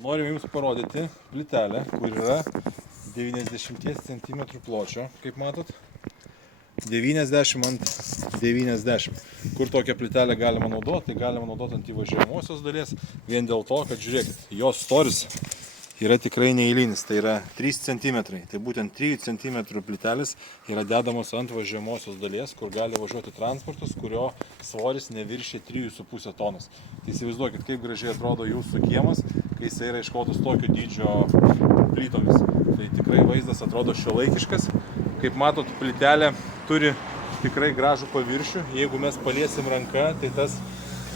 Norim jums parodyti plytelę, kur yra 90 cm pločio, kaip matot. 90 ant 90. Kur tokią plytelę galima naudoti? Tai galima naudoti ant įvažiuojamosios dalies, vien dėl to, kad žiūrėkit, jos storis yra tikrai neeilinis, tai yra 3 cm. Tai būtent 3 cm plytelis yra dedamos ant važiuojamosios dalies, kur gali važiuoti transportas, kurio svoris neviršia 3,5 tonos. Tai įsivaizduokit, kaip gražiai atrodo jūsų kiemas, kai jis yra išklotas tokio dydžio plytomis. Tai tikrai vaizdas atrodo šiuolaikiškas. Kaip matot, plytelė turi tikrai gražų paviršių. Jeigu mes paliesim ranką, tai tas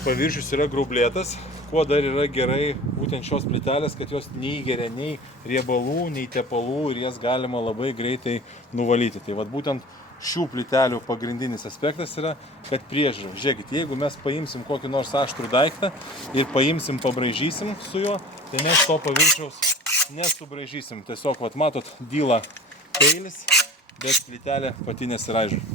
paviršius yra grublėtas. Kuo dar yra gerai būtent šios plytelės, kad jos neįgeria nei riebalų, nei tepalų ir jas galima labai greitai nuvalyti. Tai vat būtent šių plytelių pagrindinis aspektas yra, kad priežiūra. Žiūrėkit, jeigu mes paimsim kokį nors aštrų daiktą ir paimsim, pabraižysim su juo, tai mes to paviršiaus nesubraižysim. Tiesiog, vat matot, dyla peilis, bet plytelė pati nesiraižo.